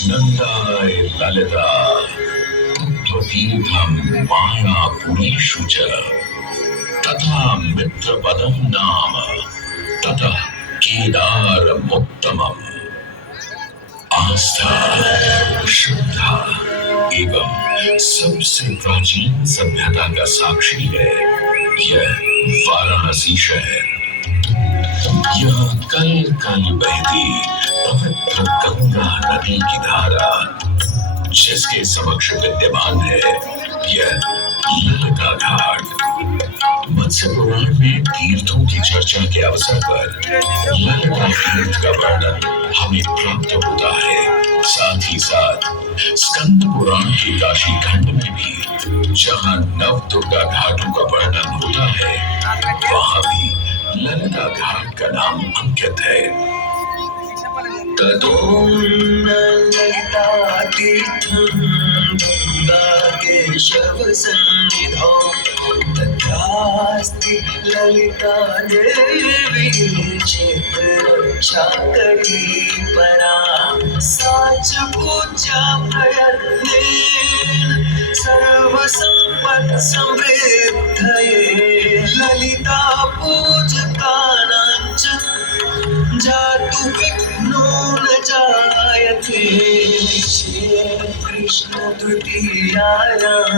नंदाय ललिता त्वतीर्थं मायापुरीषु च तथा मित्रपदं नाम ततः केदारमुत्तमम्। आस्था, श्रद्धा एवं सबसे प्राचीन सभ्यता का साक्षी है यह वाराणसी शहर। यह कल कल बहती पवित्र गंगा नदी की धारा, जिसके समक्ष विद्यमान है यह ललिता घाट। मत्स्य पुराण में तीर्थों की चर्चा के अवसर पर ललिता तीर्थ का वर्णन हमें प्राप्त होता है। साथ ही साथ स्कंद पुराण के काशी खंड में भी जहाँ नव दुर्गा घाटों का वर्णन होता है, वहाँ भी ललिता घाट का नाम अंकित है। ततों ललिता तीर्थं गंगा केशव सन्निधौ तत्रास्ति ललिता देवी क्षेत्ररक्षाकरी परा। साच पूजा प्रयत्नेन सर्वसम्पत् समृद्धये ललिता पूजकानां च जातु विघ्नो न जायते। कृष्ण तृतीयायां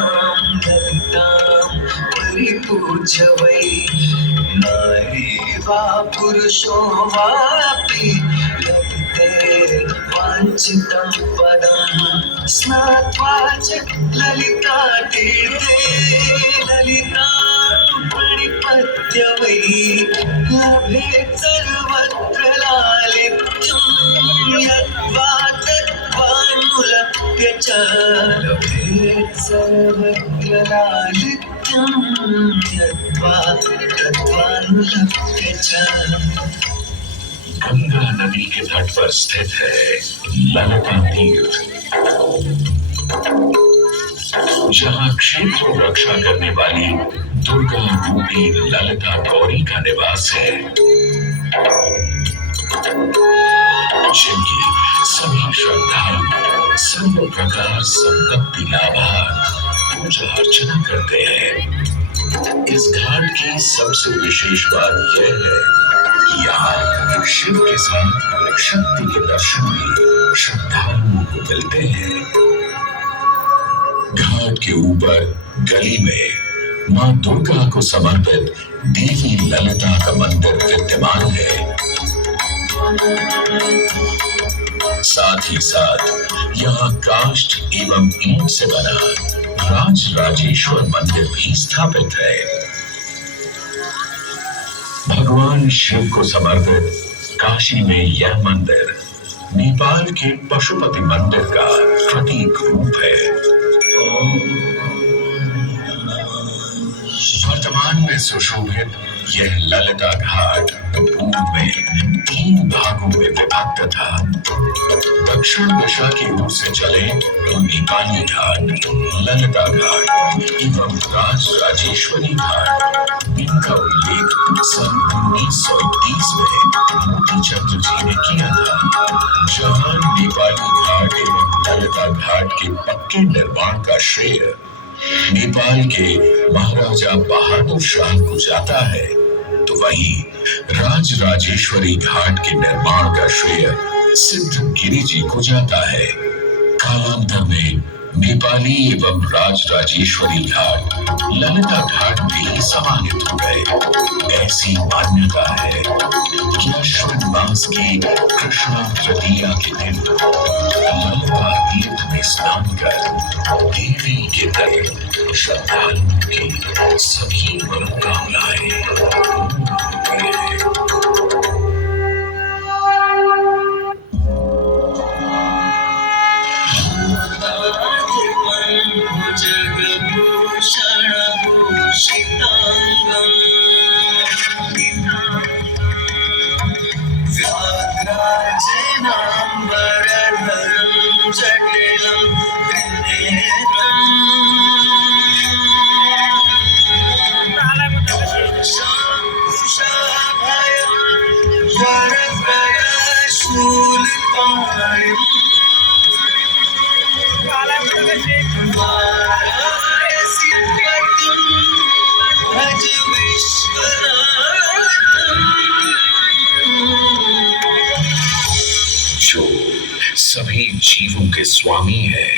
ललितां परिपूज्य वै नारी वा पुरुषो वापि लभते वाञ्छितं पदं स्नात्वा च ललिता तीर्थे ललितां प्रणिपत्य वै लभेत् सर्वत्र लालित्यं यद्वा तद्वानुलभ्य च लभेत् सर्वत्र लालित्यं यद्वा तद्वानुलभ्य च। गंगा नदी के तट पर स्थित है ललिता तीर्थ, जहाँ क्षेत्र रक्षा करने वाली दुर्गा रूपी ललिता गौरी का निवास है, जिनकी सभी श्रद्धालु सर्व प्रकार संपत्ति लाभार्थ पूजा अर्चना करते हैं। इस घाट की सबसे विशेष बात यह है कि यहाँ शिव के साथ शक्ति के दर्शन भी श्रद्धालुओं को मिलते हैं। घाट के ऊपर गली में मां दुर्गा को समर्पित देवी ललिता का मंदिर विद्यमान है। साथ ही साथ यहाँ काष्ठ एवं ईंट से बना राजराजेश्वर मंदिर भी स्थापित है। भगवान शिव को समर्पित काशी में यह मंदिर नेपाल के पशुपति मंदिर का प्रतीक रूप है। वर्तमान में सुशोभित यह ललिता घाट पूर्व में 3 भागों में विभक्त था। दक्षिण दिशा की ओर से चले तो नेपाली घाट, ललिता घाट एवं राजराजेश्वरी घाट। इनका उल्लेख सन 1930 में मोती चंद्र जी ने किया था, जहां नेपाली घाट एवं ललिता घाट के पक्के निर्माण का श्रेय नेपाल के महाराजा बहादुर शाह को जाता है, तो वहीं राजराजेश्वरी घाट के निर्माण का श्रेय सिद्धगिरी जी को जाता है। कालांतर में नेपाली एवं राजराजेश्वरी घाट ललिता घाट में ही समाहित हो गए। ऐसी मान्यता है कि अश्विन मास की कृष्णा तृतीया के दिन ललिता तीर्थ में स्नान कर देवी के तट श्रद्धालुओं की सभी मनोकामनाएं पूर्ण होती हैं। पीताम्बरधरं जटिलं त्रिनेत्रम् शांकुशाभयं वरप्रयाशूलपाणिम् भज विश्वनाथम् जो सभी जीवों के स्वामी है,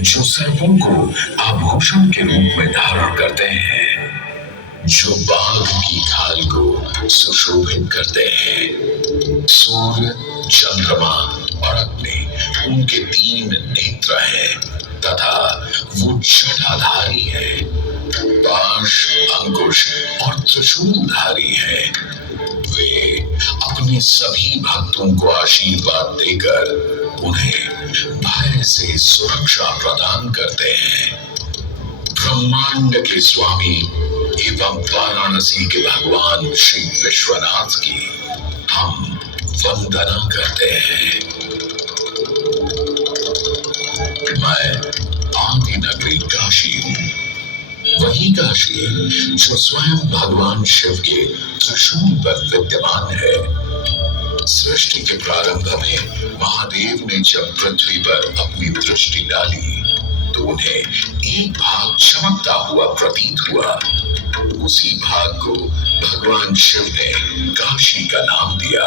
जो सर्पों को आभूषण के रूप में धारण करते हैं, जो बाघ की खाल को सुशोभित करते हैं। सूर्य, चंद्रमा और अग्नि उनके 3 नेत्र हैं तथा वो जटाधारी है, पाश, अंकुश और त्रिशूलधारी है। वे अपने सभी भक्तों को आशीर्वाद देकर उन्हें भय से सुरक्षा प्रदान करते हैं। ब्रह्मांड के स्वामी एवं वाराणसी के भगवान श्री विश्वनाथ की हम वंदना करते हैं। मैं आदि नगरी काशी हूँ, वही काशी जो स्वयं भगवान शिव के त्रिशूल पर विद्यमान है। सृष्टि के प्रारंभ में महादेव ने जब पृथ्वी पर अपनी दृष्टि डाली तो उन्हें एक भाग चमकता हुआ प्रतीत हुआ। उसी भाग को भगवान शिव ने काशी का नाम दिया।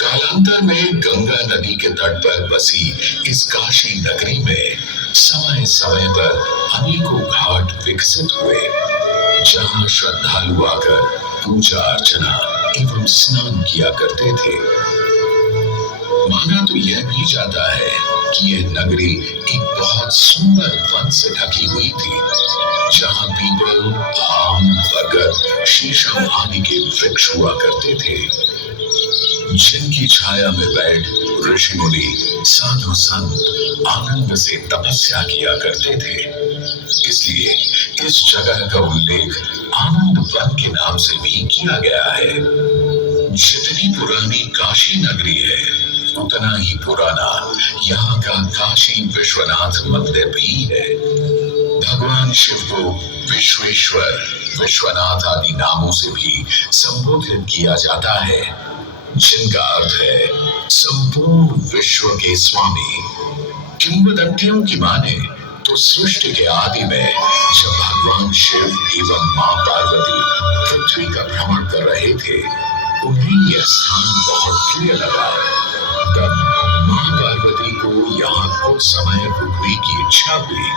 कालांतर में गंगा नदी के तट पर बसी इस काशी नगरी में समय समय पर अनेकों घाट विकसित हुए, जहां श्रद्धालु आकर पूजा अर्चना एवं स्नान किया करते थे। माना तो यह भी जाता है कि यह नगरी एक बहुत सुंदर वन से ढकी हुई थी, जहां पीपल, आम, बरगद, शीशम आदि के वृक्ष हुआ करते थे, जिनकी छाया में बैठ ऋषि मुनि, साधु संत आनंद से तपस्या किया करते थे। इसलिए इस जगह का उल्लेख आनंद वन के नाम से भी किया गया है। जितनी पुरानी काशी नगरी है, उतना ही पुराना यहाँ का काशी विश्वनाथ मंदिर भी है। भगवान शिव को विश्वेश्वर, विश्वनाथ आदि नामों से भी संबोधित किया जाता है, जिनका अर्थ है संपूर्ण विश्व के स्वामी। किंवदंतियों की माने तो सृष्टि के आदि में जब भगवान शिव एवं मां पार्वती पृथ्वी का भ्रमण कर रहे थे, उन्हें यह स्थान बहुत प्रिय लगा। तब मां पार्वती को यहाँ कुछ समय रुकने की इच्छा हुई,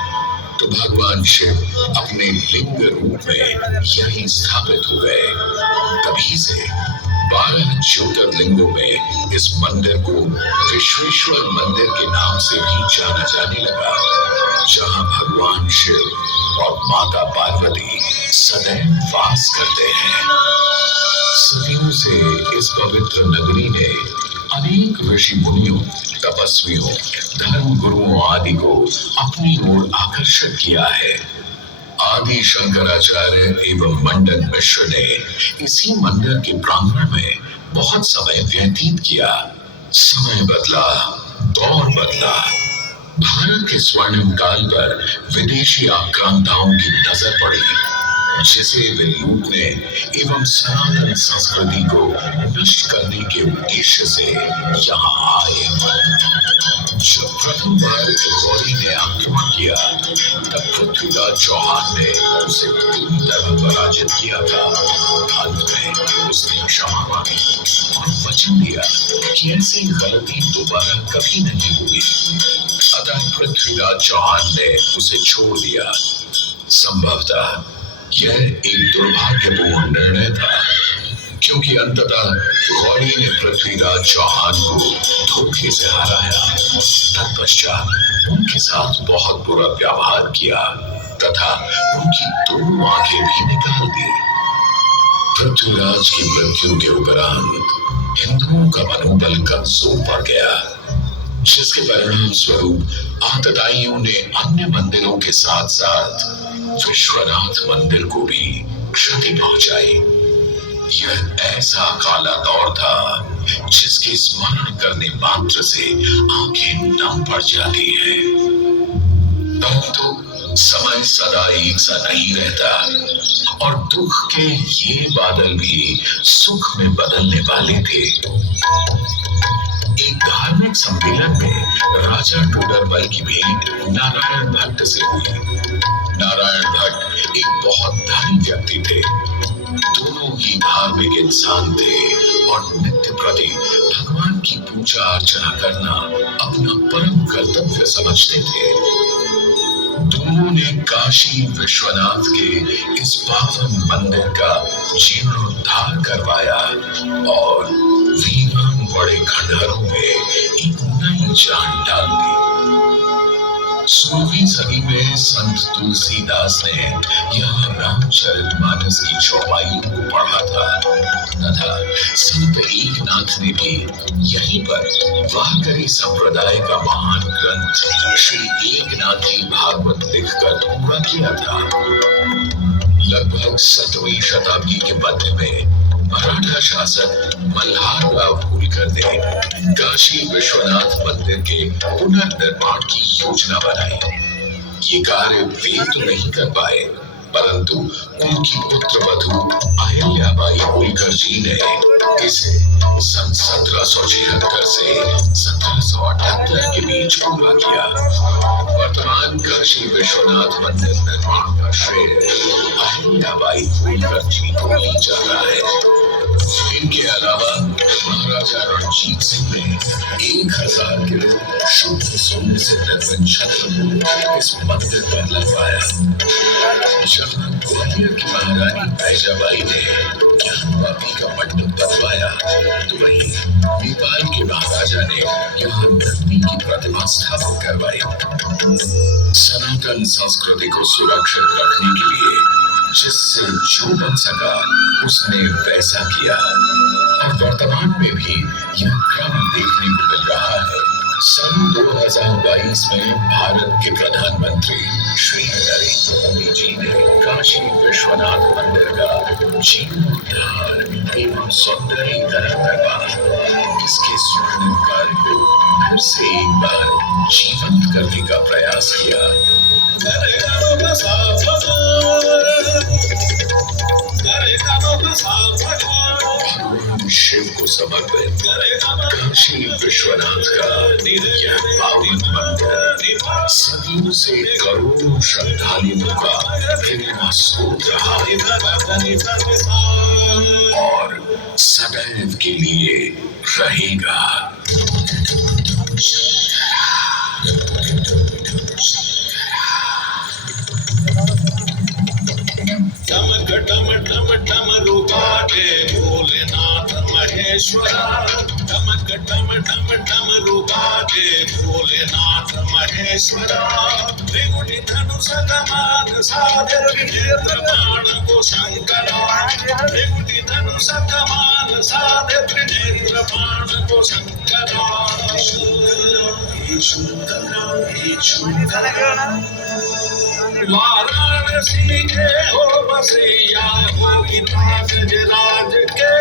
तो भगवान शिव अपने लिंग रूप में यहीं स्थापित हो गए। तभी से 12 ज्योतिर्लिंगों में इस मंदिर को विश्वेश्वर मंदिर के नाम से भी जाना जाने लगा, जहां भगवान शिव और माता पार्वती सदैव वास करते हैं। सदियों से इस पवित्र नगरी ने अनेक ऋषि मुनियों, तपस्वियों, धर्म गुरुओं आदि को अपनी ओर आकर्षित किया है। आदि शंकराचार्य एवं मंडन मिश्र ने इसी मंदिर के प्रांगण में बहुत समय व्यतीत किया। समय बदला, दौर बदला, भारत के स्वर्णिम काल पर विदेशी आक्रांताओं की नजर पड़ी, जिसे वे लूटने एवं सनातन संस्कृति को नष्ट करने के उद्देश्य से यहाँ आए। जब प्रथम बार गौरी ने आक्रमण किया, तब पृथ्वीराज चौहान ने उसे पूरी तरह पराजित किया था। अंत में उसने क्षमा मांगी और वचन दिया कि ऐसी गलती दोबारा कभी नहीं होगी। अतः पृथ्वीराज चौहान ने उसे छोड़ दिया। संभवतः यह एक दुर्भाग्यपूर्ण निर्णय था, क्योंकि अंततः गौरी ने पृथ्वीराज चौहान को धोखे से हराया। तत्पश्चात उनके साथ बहुत बुरा व्यवहार किया तथा उनकी 2 आंखें भी निकाल दी। पृथ्वीराज की मृत्यु के उपरांत हिंदुओं का मनोबल कमजोर पड़ गया, जिसके परिणाम स्वरूप आतताइयों ने अन्य मंदिरों के साथ साथ विश्वनाथ मंदिर को भी क्षति पहुंचाई। यह ऐसा काला दौर था जिसके स्मरण करने मात्र से आंखें नम पड़ जाती है। तब तो समय सदा एक सा नहीं रहता और दुख के ये बादल भी सुख में बदलने वाले थे। एक धार्मिक सम्मेलन में राजा टोडरमल की भेंट नारायण भट्ट से हुई। नारायण भट्ट एक बहुत धनी व्यक्ति थे। दोनों ही धार्मिक इंसान थे और नित्य प्रति भगवान की पूजा अर्चना करना अपना परम कर्तव्य समझते थे। दोनों ने काशी विश्वनाथ के इस पावन मंदिर का जीर्णोद्धार करवाया और वीरान बड़े खंडहरों में एक नई जान डाल दी। 16वीं सदी में संत तुलसीदास ने यहाँ रामचरितमानस की चौपाई को पढ़ा था तथा संत एकनाथ ने भी यहीं पर वारकरी संप्रदाय का महान ग्रंथ श्री एकनाथी भागवत लिखकर पूरा किया था। लगभग 7वीं शताब्दी के मध्य में मराठा शासक मल्हारराव होलकर ने काशी विश्वनाथ मंदिर के पुनर्निर्माण की योजना बनाई। ये कार्य वे तो नहीं कर पाए, परंतु उनकी पुत्र वधू अहिल्याबाई होलकर जी ने इसे सन 1776 से 1778 के बीच पूरा किया। वर्तमान काशी विश्वनाथ मंदिर निर्माण का श्रेय अहिल्याबाई होलकर जी को ही जा रहा है। इनके अलावा महाराजा रणजीत सिंह ने 1000 किलो शुद्ध सोने से निर्मित छत्र को इस मंदिर पर लगवाया। जहाँ ग्वालियर की महारानी बैजाबाई ने ज्ञानवापी का मंडप बनवाया, तो वहीं नेपाल के महाराजा ने यहाँ नंदी की प्रतिमा स्थापित करवाई। सनातन संस्कृति को सुरक्षित रखने के लिए जिससे जो बन सका उसने वैसा किया और वर्तमान में भी यह क्रम देखने को मिल रहा है। सन 2022 में भारत के प्रधानमंत्री श्री नरेंद्र मोदी जी ने काशी विश्वनाथ मंदिर का जीर्णोद्धार एवं सौंदर्यीकरण करवा इसके स्वर्णिम कार्य को फिर से एक बार जीवंत करने का प्रयास किया। भगवान शिव को समर्पित काशी विश्वनाथ का यह पावन मंदिर सदियों से करोड़ों श्रद्धालुओं का प्रेरणा स्रोत रहा और सदैव के लिए रहेगा। डमरू बाजे भोलेनाथ महेश्वरा, डमरू बाजे भोलेनाथ महेश्वरा। त्रिमुनि धनुष कमान साधे त्रिनेत्र बाण को शंकरा, त्रिमुनि धनुष कमान साधे त्रिनेत्र बाण को शंकरा। वाराणसी के हो बसैया गोपीनाथ राज के,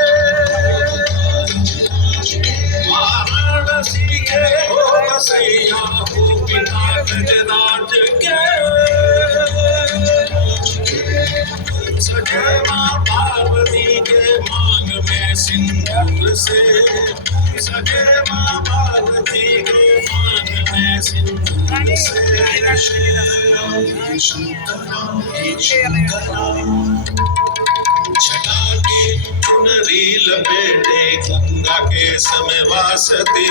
वाराणसी के हो बसैया गोपीनाथ राज के। सजे माँ पार्वती के मांग में सिंदूर से, सजे माँ पार्वती के मांग में सिंदूर से। छटा के चुनरी लपेटे गंगा के समय वासती,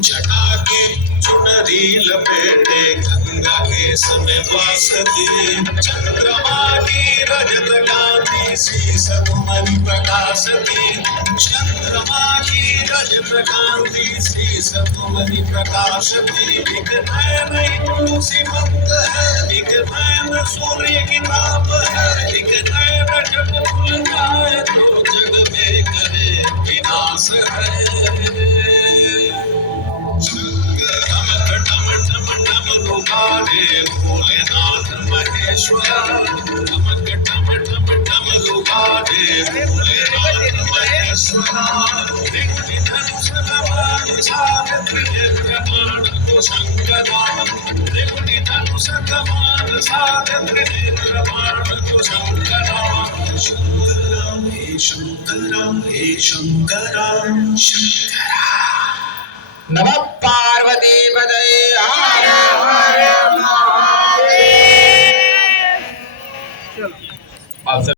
छटा के चुनरी लपेटे गंगा के समय वासती। चंद्रमा की रजत कांति शीश तुम्हारी प्रकाशती, चंद्रमा की रजत कांति शीश तुम्हारी प्रकाशती। एक नयन इंदु सीमंत है, एक नयन सूर्य की ताप है, एक नयन जब खुल जाए तो जग में करे विनाश है। डमरू बाजे भोलेनाथ महेश्वरा, परमेश्वरा ठमक ठम ठम ठम लुगारे भोलेनाथ महेश्वरा त्रिकुटी धनुष कमान सावित्र नेत्रबाण को शंकरा त्रिकुटी धनुष कमान सावित्र नेत्रबाण को शंकरा शंकरम हे शंकरम हे शंकरम शंकरा नमः पार्वती पतये हर हर